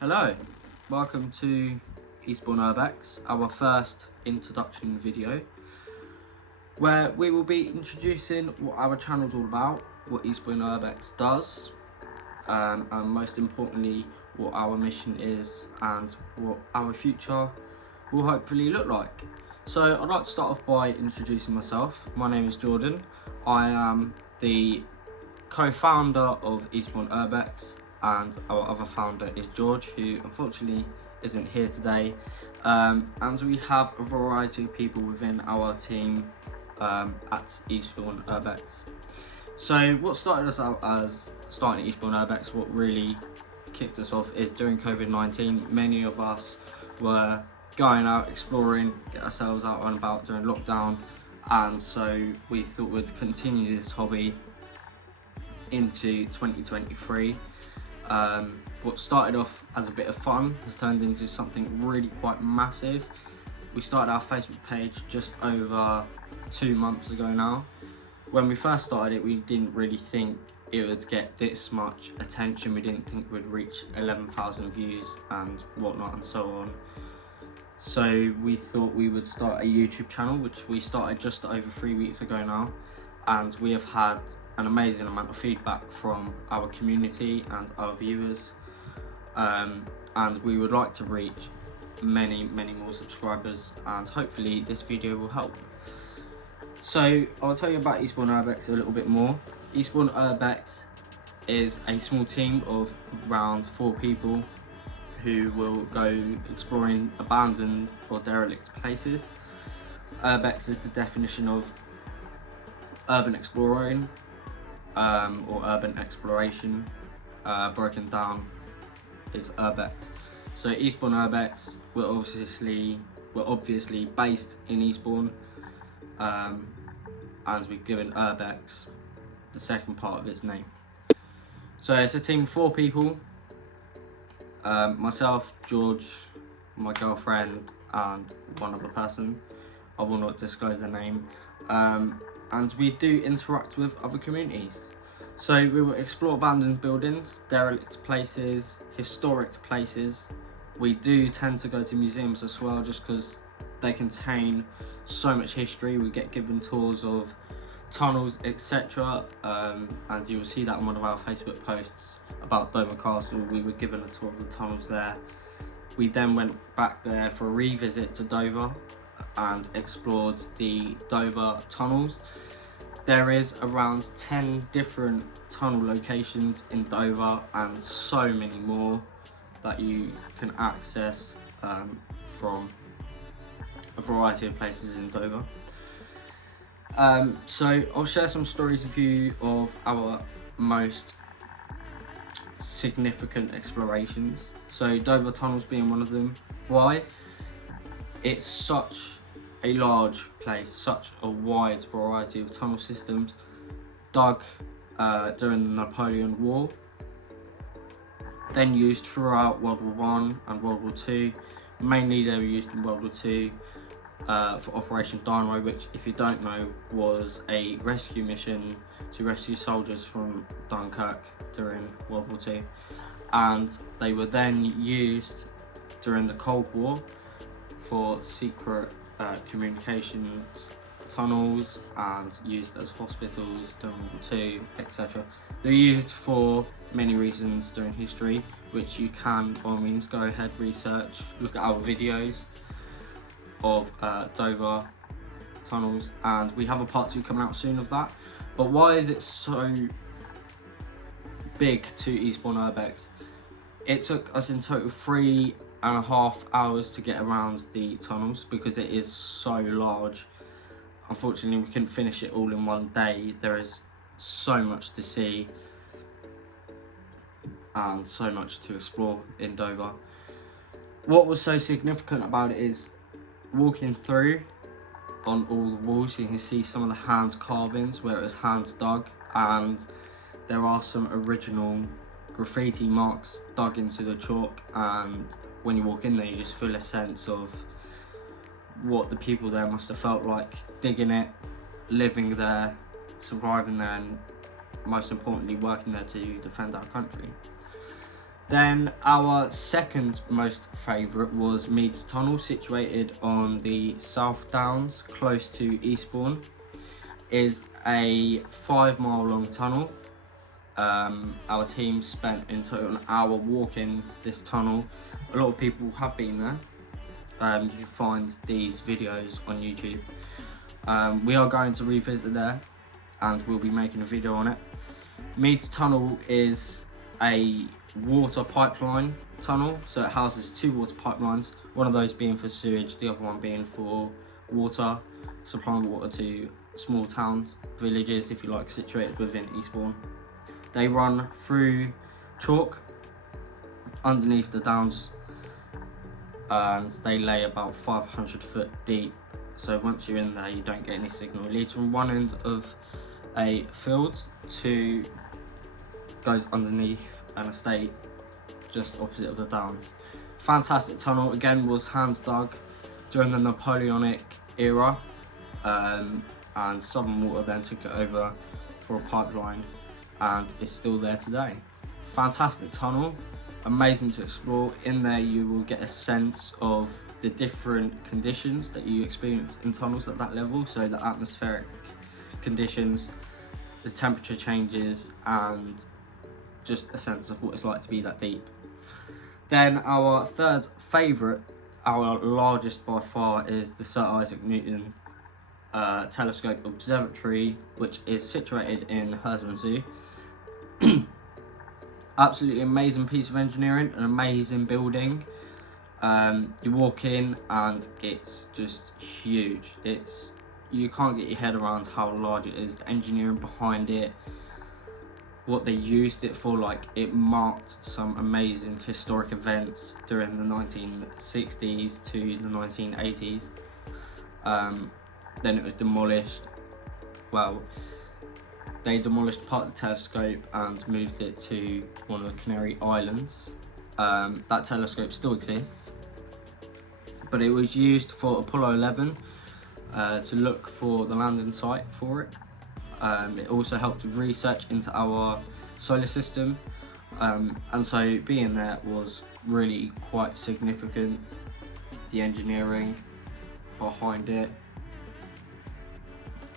Hello, welcome to Eastbourne Urbex, our first introduction video, where we will be introducing what our channel is all about, what Eastbourne Urbex does, and most importantly, what our mission is and what our future will hopefully look like. So I'd like to start off by introducing myself. My name is Jordan. I am the co-founder of Eastbourne Urbex, and our other founder is George, who unfortunately isn't here today. And we have a variety of people within our team at Eastbourne Urbex. So what started us out as starting at Eastbourne Urbex, what really kicked us off is during COVID-19, many of us were going out exploring, get ourselves out and about during lockdown, and so we thought we'd continue this hobby into 2023. What started off as a bit of fun has turned into something really quite massive. We started our Facebook page just over 2 months ago now. When we first started it, we didn't really think it would get this much attention. We didn't think we'd reach 11,000 views and whatnot and so on. So we thought we would start a YouTube channel, which we started just over 3 weeks ago now, and we have had an amazing amount of feedback from our community and our viewers, and we would like to reach many more subscribers, and hopefully this video will help. So I'll tell you about Eastbourne Urbex a little bit more. Eastbourne Urbex is a small team of around 4 people who will go exploring abandoned or derelict places. Urbex is the definition of urban exploring, or urban exploration, broken down is Urbex. So Eastbourne Urbex, we're obviously based in Eastbourne, and we've given Urbex the second part of its name. So it's a team of 4 people, myself, George, my girlfriend, and one other person. I will not disclose their name. And we do interact with other communities. So we will explore abandoned buildings, derelict places, historic places. We do tend to go to museums as well, just because they contain so much history. We get given tours of tunnels, etc. And you will see that on one of our Facebook posts about Dover Castle. We were given a tour of the tunnels there. We then went back there for a revisit to Dover and explored the Dover tunnels. There is around 10 different tunnel locations in Dover and so many more that you can access from a variety of places in Dover. So I'll share some stories with you of our most significant explorations. So Dover tunnels being one of them. Why? It's such a large place, such a wide variety of tunnel systems dug during the Napoleon War, then used throughout World War I and World War II. Mainly they were used in World War II for Operation Dynamo, which, if you don't know, was a rescue mission to rescue soldiers from Dunkirk during World War II. And they were then used during the Cold War for secret communications tunnels and used as hospitals during World War II, etc. They're used for many reasons during history, which you can, by all means, go ahead, research, look at our videos of Dover tunnels, and we have a part 2 coming out soon of that. But why is it so big to Eastbourne Urbex? It took us in total 3.5 hours to get around the tunnels because it is so large. Unfortunately, we couldn't finish it all in one day. There is so much to see and so much to explore in Dover. What was so significant about it is walking through, on all the walls you can see some of the hand carvings where it was hand dug, and there are some original graffiti marks dug into the chalk, and when you walk in there you just feel a sense of what the people there must have felt like digging it, living there, surviving there, and most importantly working there to defend our country. Then our second most favourite was Meads Tunnel, situated on the South Downs, close to Eastbourne. Is a 5 mile long tunnel. Our team spent in total an hour walking this tunnel. A lot of people have been there. You can find these videos on YouTube. We are going to revisit there and we'll be making a video on it. Meads Tunnel is a water pipeline tunnel, so it houses 2 water pipelines, one of those being for sewage, the other one being for water, supplying water to small towns, villages if you like, situated within Eastbourne. They run through chalk underneath the downs and they lay about 500 foot deep, so once you're in there you don't get any signal. It leads from one end of a field to goes underneath an estate just opposite of the downs. Fantastic tunnel, again was hands dug during the Napoleonic era, and Southern Water then took it over for a pipeline and is still there today. Fantastic tunnel, amazing to explore. In there you will get a sense of the different conditions that you experience in tunnels at that level, so the atmospheric conditions, the temperature changes, and just a sense of what it's like to be that deep. Then our third favourite, our largest by far, is the Sir Isaac Newton Telescope Observatory, which is situated in Hersham Zoo. Absolutely amazing piece of engineering, an amazing building. You walk in and it's just huge. You can't get your head around how large it is, the engineering behind it, what they used it for. Like, it marked some amazing historic events during the 1960s to the 1980s. Then it was demolished. Well, they demolished part of the telescope and moved it to one of the Canary Islands. That telescope still exists, but it was used for Apollo 11 to look for the landing site for it. It also helped with research into our solar system, and so being there was really quite significant. The engineering behind it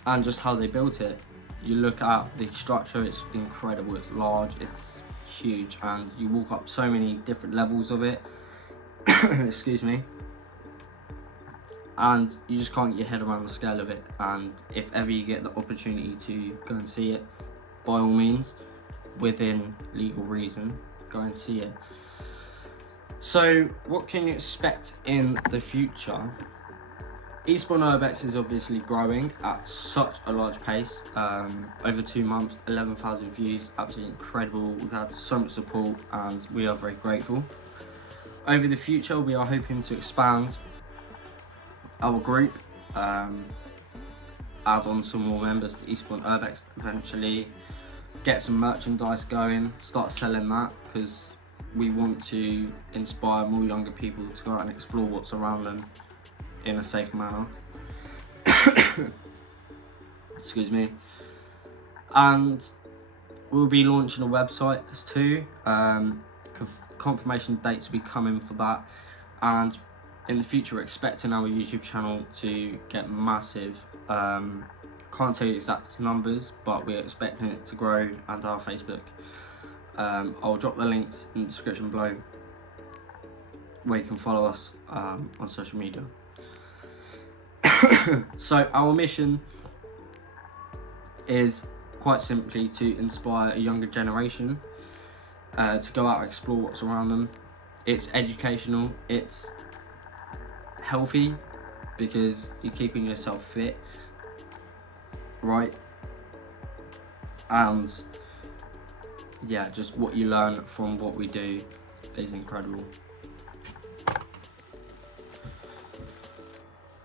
and just how they built it. You look at the structure, it's incredible, it's large, it's huge, and you walk up so many different levels of it. Excuse me. And you just can't get your head around the scale of it, and if ever you get the opportunity to go and see it, by all means, within legal reason, go and see it. So what can you expect in the future? Eastbourne Urbex is obviously growing at such a large pace. Over 2 months, 11,000 views, absolutely incredible. We've had so much support and we are very grateful. Over the future, we are hoping to expand our group, add on some more members to Eastbourne Urbex eventually, get some merchandise going, start selling that, because we want to inspire more younger people to go out and explore what's around them in a safe manner. Excuse me. And we'll be launching a website as too. Confirmation dates will be coming for that, and in the future we're expecting our YouTube channel to get massive. Can't tell you exact numbers, but we're expecting it to grow, and our Facebook. I'll drop the links in the description below where you can follow us on social media. So our mission is quite simply to inspire a younger generation to go out and explore what's around them. It's educational, it's healthy because you're keeping yourself fit, right? And yeah, just what you learn from what we do is incredible.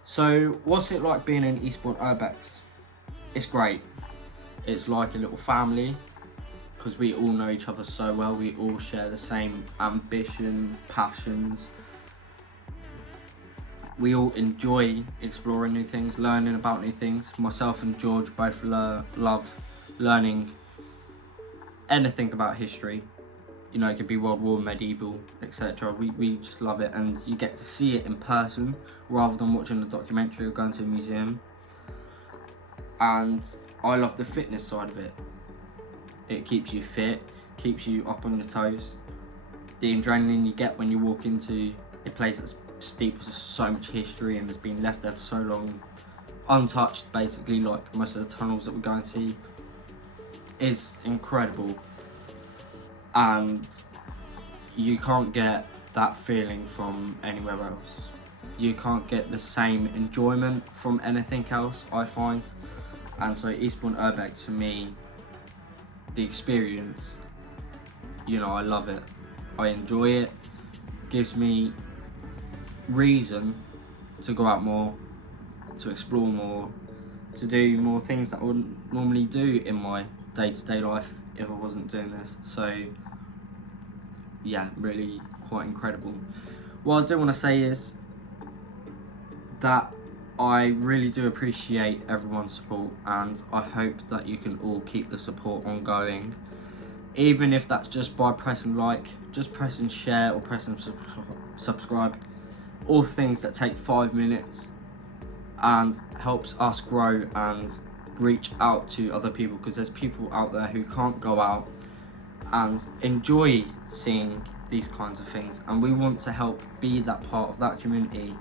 So what's it like being in Eastbourne Urbex? It's great. It's like a little family because we all know each other so well. We all share the same ambition, passions. We all enjoy exploring new things, learning about new things. Myself and George both love learning anything about history. you know, it could be World War, medieval, etc. We just love it, and you get to see it in person rather than watching a documentary or going to a museum. And I love the fitness side of it. It keeps you fit, keeps you up on your toes. The adrenaline you get when you walk into a place that's steeped with so much history and has been left there for so long, untouched basically, like most of the tunnels that we're going to see, is incredible. And you can't get that feeling from anywhere else. You can't get the same enjoyment from anything else, I find. And so Eastbourne Urbex, for me, the experience, you know, I love it. I enjoy it. Gives me reason to go out more, to explore more, to do more things that I wouldn't normally do in my day-to-day life if I wasn't doing this. So yeah, really quite incredible. What I do want to say is that I really do appreciate everyone's support, and I hope that you can all keep the support ongoing, even if that's just by pressing like, just pressing share or pressing subscribe, all things that take 5 minutes and helps us grow and reach out to other people, because there's people out there who can't go out and enjoy seeing these kinds of things, and we want to help be that part of that community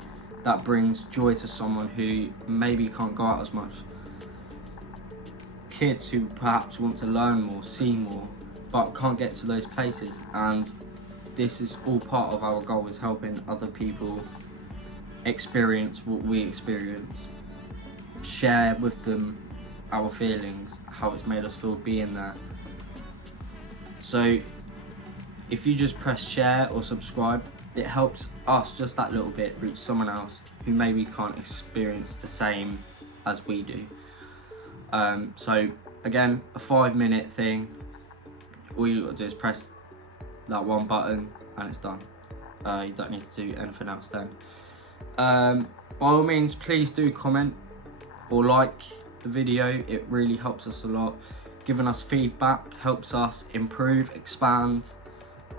that brings joy to someone who maybe can't go out as much. Kids who perhaps want to learn more, see more, but can't get to those places. And this is all part of our goal, is helping other people experience what we experience, share with them our feelings, how it's made us feel being there. So if you just press share or subscribe, it helps us just that little bit reach someone else who maybe can't experience the same as we do. So again, a 5-minute thing. All you got to do is press that one button and it's done. You don't need to do anything else then. By all means, please do comment or like the video. It really helps us a lot. Giving us feedback helps us improve, expand,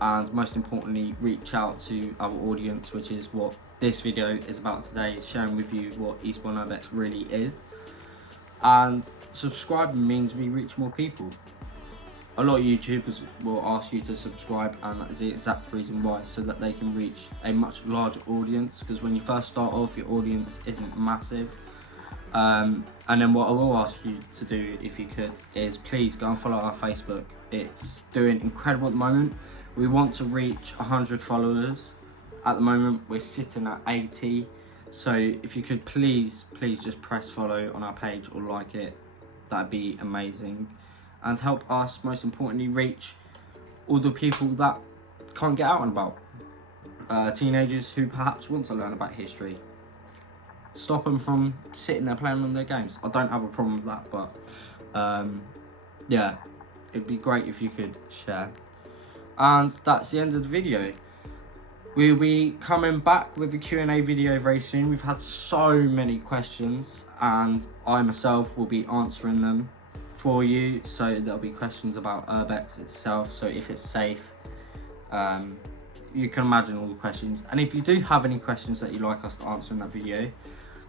and most importantly, reach out to our audience, which is what this video is about today, sharing with you what Eastbourne Urbex really is. And subscribing means we reach more people. A lot of YouTubers will ask you to subscribe, and that is the exact reason why, so that they can reach a much larger audience, because when you first start off, your audience isn't massive. And then what I will ask you to do, if you could, is please go and follow our Facebook. It's doing incredible at the moment. We want to reach 100 followers. At the moment, we're sitting at 80. So if you could please just press follow on our page or like it, that'd be amazing. And help us, most importantly, reach all the people that can't get out and about. Teenagers who perhaps want to learn about history. Stop them from sitting there playing on their games. I don't have a problem with that, but yeah, it'd be great if you could share. And that's the end of the video. We'll be coming back with a Q&A video very soon. We've had so many questions, and I myself will be answering them for you. So there'll be questions about Urbex itself, so if it's safe, you can imagine all the questions. And if you do have any questions that you'd like us to answer in that video,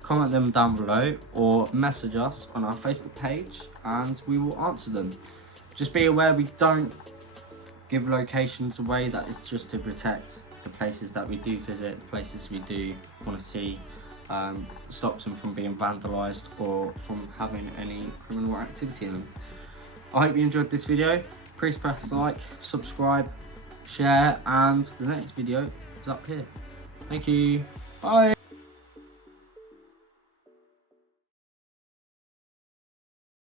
comment them down below or message us on our Facebook page and we will answer them. Just be aware we don't give locations away. That is just to protect the places that we do visit, the places we do want to see. Stops them from being vandalised or from having any criminal activity in them. I hope you enjoyed this video. Please press like, subscribe, share, and the next video is up here. Thank you. Bye.